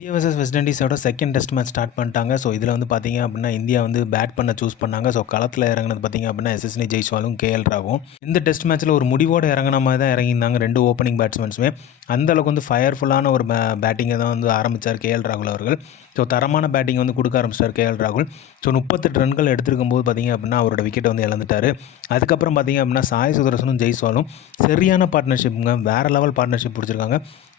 India vs west இண்டீஸோட second test match start பண்ணிட்டாங்க. So இதில் வந்து பார்த்தீங்க அப்படின்னா இந்தியா வந்து பேட் பண்ண சூஸ் பண்ணாங்க. ஸோ களத்தில் இறங்கினது பார்த்தீங்க அப்படின்னா எஸ்எஸ்வி ஜெய்ஸ்வாலும் கேஎல் ராகுலும். இந்த டெஸ்ட் மேட்ச்சில் ஒரு முடிவோடு இறங்கின மாதிரி தான் இறங்கியிருந்தாங்க ரெண்டு ஓப்பனிங் பேட்ஸ்மேன்ஸுமே. அந்தளவுக்கு வந்து ஃபயர்ஃபுல்லான ஒரு பேட்டிங்கை தான் வந்து ஆரம்பித்தார் கேஎல் ராகுல் அவர்கள். ஸோ தரமான பேட்டிங் வந்து கொடுக்க ஆரம்பிச்சிட்டார் கேஎல் ராகுல். ஸோ 38 ரன்கள் எடுத்திருக்கும் போது பார்த்தீங்க அப்படின்னா அவரோட விக்கெட்டை வந்து இழந்துட்டார். அதுக்கப்புறம் பார்த்தீங்க அப்படின்னா சாய் சுதர்சனும் ஜெய்ஸ்வாலும் சரியான பார்ட்னர்ஷிப்புங்க, வேறு லெவல் பார்ட்னர்ஷிப் பிடிச்சிருக்காங்க.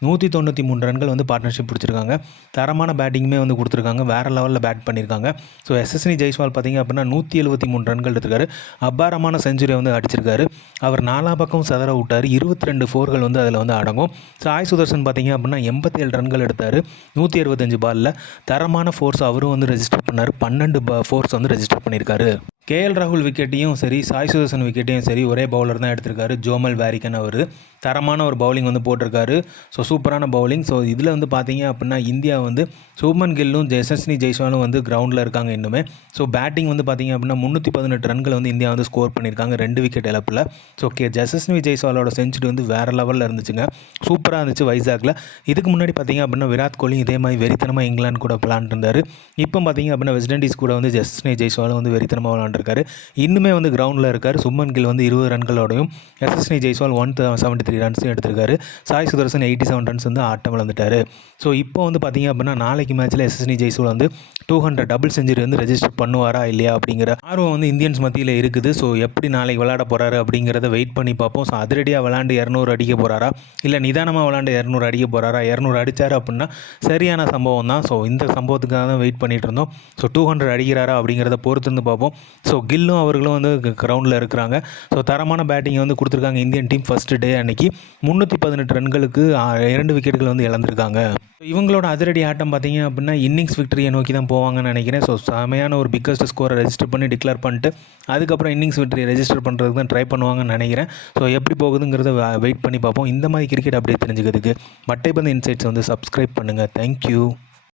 193 ரன்கள் வந்து பார்ட்னர்ஷிப் பிடிச்சிருக்காங்க. தரமான பேட்டிங்குமே வந்து கொடுத்துருக்காங்க, வேறு லெவலில் பேட் பண்ணியிருக்காங்க. ஸோ எஸ்எஸ்வி ஜெய்ஸ்வால் பார்த்திங்க அப்படின்னா 173 ரன்கள் எடுத்திருக்காரு. அபாரமான செஞ்சுரியை வந்து அடிச்சிருக்காரு. அவர் 4 பக்கம் சதற விட்டார். 22 ஃபோர்கள் வந்து அதில் வந்து அடங்கும். சாய் சுதர்சன் பார்த்திங்க அப்படின்னா 87 ரன்கள் எடுத்தார் 165 பாலில். தரமான ஃபோர்ஸ் அவரும் வந்து ரெஜிஸ்டர் பண்ணார். 12 ஃபோர்ஸ் வந்து ரெஜிஸ்டர் பண்ணியிருக்காரு. கேஎல் ராகுல் விக்கெட்டையும் சரி, சாய் சுதர்சன் விக்கெட்டையும் சரி ஒரே பவுலர் தான் எடுத்திருக்காரு. ஜோமல் வேரிக்கன் அவர் தரமான ஒரு பவுலிங் வந்து போட்டிருக்காரு. ஸோ சூப்பரான பவுலிங். ஸோ இதில் வந்து பார்த்தீங்க அப்படின்னா இந்தியா வந்து சுப்மன் கில்லும் எஸ்எஸ்வி ஜெய்ஸ்வாலும் வந்து கிரவுண்டில் இருக்காங்க இன்னுமே. ஸோ பேட்டிங் வந்து பார்த்தீங்க அப்படின்னா 318 ரன்கள் வந்து இந்தியா வந்து ஸ்கோர் பண்ணியிருக்காங்க 2 விக்கெட் இழப்பில். ஸோ எஸ்எஸ்வி ஜெய்ஸ்வாலோட செஞ்சுரி வந்து வேறு லெவலில் இருந்துச்சுங்க, சூப்பராக இருந்துச்சு வைசாக்கில். இதுக்கு முன்னாடி பார்த்தீங்க அப்படின்னா விராட் கோலி இதே மாதிரி வெறித்தனமாக இங்கிலாந்து கூட விளாண்டுருந்தார். இப்போ பார்த்தீங்க அப்படின்னா வெஸ்ட் இண்டீஸ் கூட வந்து எஸ்எஸ்வி ஜெய்ஸ்வாலும் வந்து வெறித்தனமாக விளாண்டுருக்காரு. இன்னுமே வந்து கிரவுண்டில் இருக்கார். சுப்மன் கில் வந்து 20 ரன்களோடையும், எஸ்எஸ்வி ஜெய்ஸ்வால் 173 ரன்ஸையும் எடுத்திருக்காரு. சாய் சுதர்சன் 87 ரன்ஸ் வந்து ஆட்டம் இழந்துட்டார். ஸோ இப்போ வந்து பார்த்தீங்க அப்படின்னா நாளைக்கு மேட்ச்சில் எஸ்எஸ்வி ஜெய்ஸ்வால் வந்து 200 டபுள் செஞ்சுரி வந்து ரெஜிஸ்டர் பண்ணுவாரா இல்லையா அப்படிங்கிற ஆர்வம் வந்து இந்தியன்ஸ் மத்தியில் இருக்குது. ஸோ எப்படி நாளைக்கு விளையாட போகிறாரு அப்படிங்கிறத வெயிட் பண்ணி பார்ப்போம். ஸோ அதிரடியாக விளாண்டு 200 அடிக்க போகிறாரா, இல்லை நிதானமாக விளாண்டு 200 அடிக்க போகிறாரா? 200 அடித்தார் அப்படின்னா சரியான சம்பவம் தான். ஸோ இந்த சம்பவத்துக்காக தான் வெயிட் பண்ணிகிட்டு இருந்தோம். ஸோ 200 அடிக்கிறாரா அப்படிங்கிறத பொறுத்து வந்து பார்ப்போம். ஸோ கில்லும் அவர்களும் வந்து கிரவுண்டில் இருக்கிறாங்க. ஸோ தரமான பேட்டிங்கை வந்து கொடுத்துருக்காங்க இந்தியன் டீம். ஃபஸ்ட்டு டே அன்னைக்கு 318 ரன்களுக்கு 2 விக்கெட்டுகள் வந்து இழந்திருக்காங்க. இவங்களோட அதிரடி ஆட்டம் பார்த்தீங்க அப்படின்னா இன்னிங்ஸ் விக்டரியை நோக்கி தான் போவாங்கன்னு நினைக்கிறேன். ஸோ செமையான ஒரு பிக்கஸ்ட் ஸ்கோரை ரெஜிஸ்டர் பண்ணி டிக்ளேர் பண்ணிட்டு அதுக்கப்புறம் இன்னிங்ஸ் விக்டரியை ரெஜிஸ்டர் பண்ணுறதுக்கு தான் ட்ரை பண்ணுவாங்கன்னு நினைக்கிறேன். ஸோ எப்படி போகுதுங்கிறத வெயிட் பண்ணி பார்ப்போம். இந்த மாதிரி கிரிக்கெட் அப்படியே தெரிஞ்சுக்கிறதுக்கு மட்டைப்பந்து இன்சைட்ஸ் வந்து சப்ஸ்கிரைப் பண்ணுங்கள். தேங்க்யூ.